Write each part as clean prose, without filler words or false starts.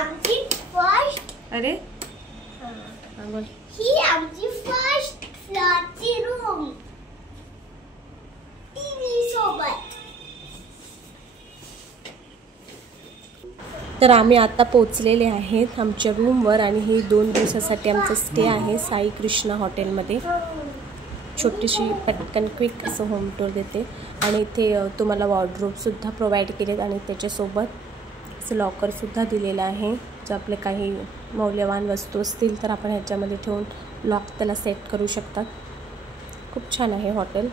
आमची फर्स्ट अरे बोल. ही आमची फर्स्ट फ्लोअरची रूम टीव्ही सोबत. तर आम्ही आता पोचलेले आहेत आमच्या रूमवर आणि ही 2 दिवसासाठी आमचं स्टे आहे साई कृष्णा हॉटेलमध्ये. छोटीशी पटकन क्विक असं होम टूर देते आणि इथे तुम्हाला वॉर्डरोबसुद्धा प्रोव्हाइड केलेत आणि त्याच्यासोबत असं लॉकरसुद्धा दिलेलं आहे. जर आपले काही मौल्यवान वस्तू असतील तर आपण ह्याच्यामध्ये ठेवून लॉक त्याला सेट करू शकतात. खूप छान आहे हॉटेल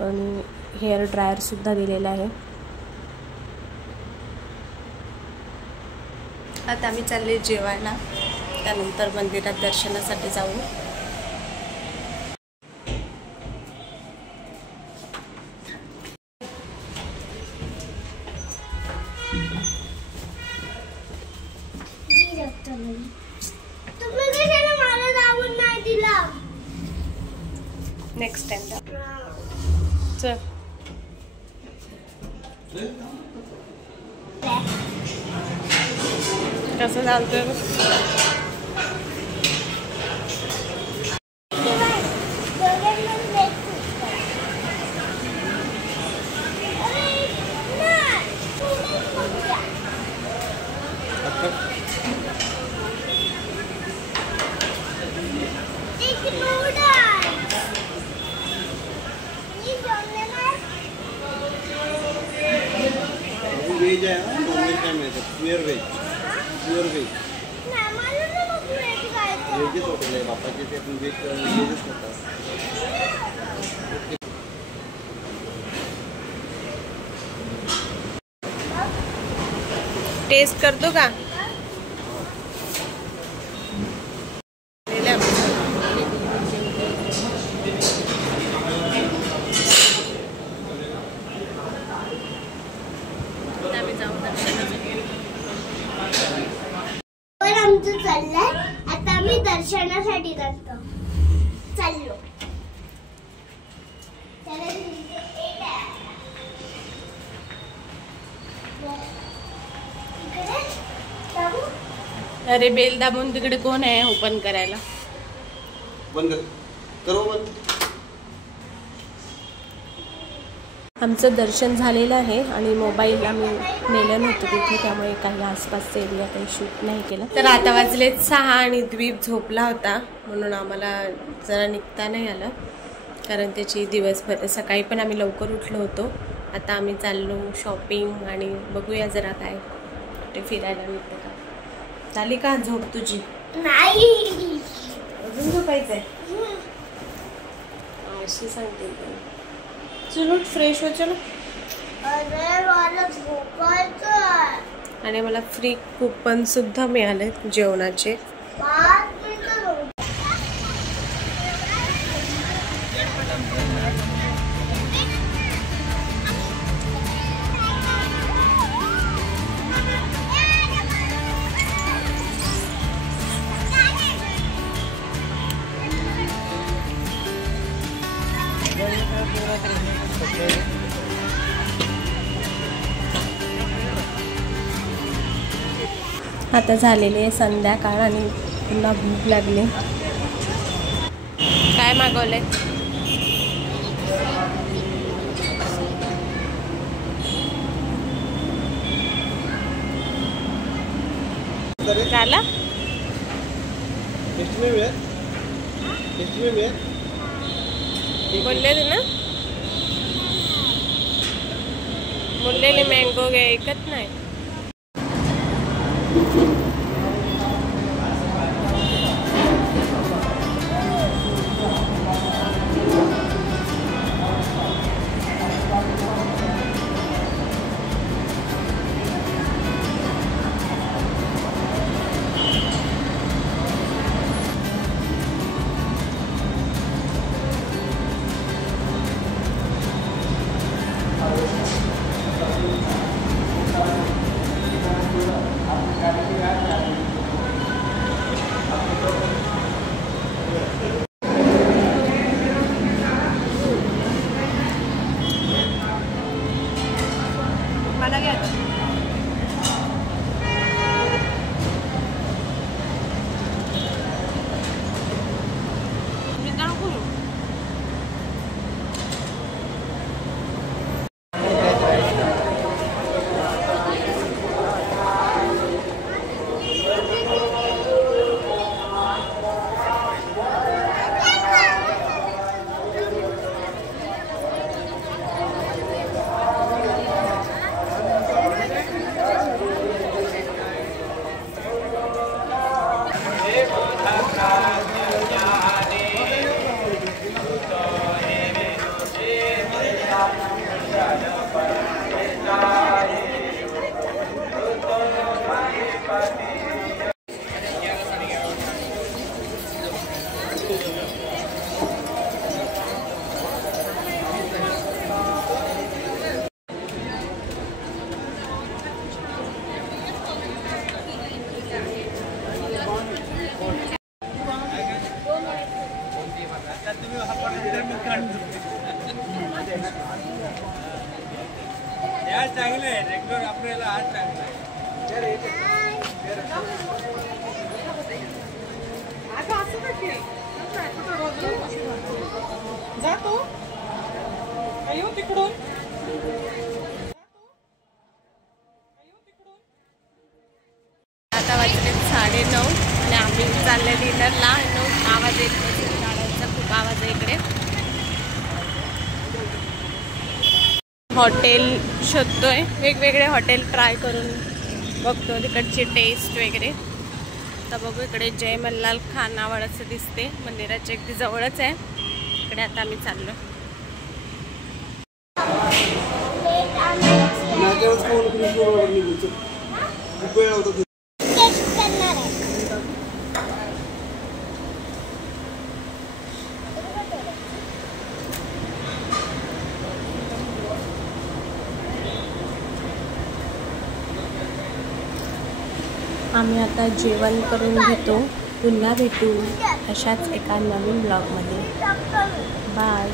आणि हेअर ड्रायरसुद्धा दिलेला आहे. आता आम्ही चालले जेवायला, त्यानंतर मंदिरात दर्शनासाठी जाऊ. नेक्स्ट टाइम चल. कसं चालतं वेज आहे ना, नॉनव्हेज काय मिळतं? Pure veg. Pure veg व्हेजच hotel आहे बापाचे. ते आपण व्हेजच करतात. टेस्ट करतो का? आमचं चाललंय आता आम्ही दर्शनासाठी जातो. चाललो. अरे बेल दाबून तिकडे कोण आहे ओपन करायला? बंद करो बंद. आमचं दर्शन झालेलं आहे आणि मोबाईल आम्ही नेलं नव्हतं तिथे, त्यामुळे काही आसपासचा एरिया काही शूट नाही केलं. तर आता वाजलेत 6 आणि द्वीप झोपला होता म्हणून आम्हाला जरा निघता नाही आलं, कारण त्याची दिवसभर सकाळी पण आम्ही लवकर उठलो होतो. आता आम्ही चाललो शॉपिंग आणि बघूया जरा काय कुठे फिरायला मिळतं का. झाली का झोप तुझी? नाही, अजून झोपायचं आहे? अशी सांगते चल उठ, फ्रेश हो चलो. अरे मला झोपायचं. आणि मला फ्री कुपन सुद्धा मिळाले जेवणाचे. 5 मिनिटं. आता झालेली आहे संध्याकाळ आणि पुन्हा भूक लागली. काय मागवलंय? झाला? बोललेले ना, बोललेले मँगो घ्या, ऐकत नाही. रेग्युलर आपल्याला आज चांगला जातो अयो तिकडून आता वाजले 9:30 आणि आम्ही चालले डिनरला. आवाज येत नसेल, गाड्यांचा खूप आवाज आहे इकडे. हॉटेल शोधतोय, वेगवेगळे हॉटेल ट्राय करून बघतो तिकडची टेस्ट वगैरे. आता बघू, इकडे जय मल्हार खानावळचं दिसते, मंदिराच्या अगदी जवळच आहे. इकडे आता आम्ही चाललो. टेस्ट करणार आहे. आम्ही आता जेवण करून घेतो. पुन्हा भेटू अशाच एका नवीन ब्लॉगमध्ये. बाय.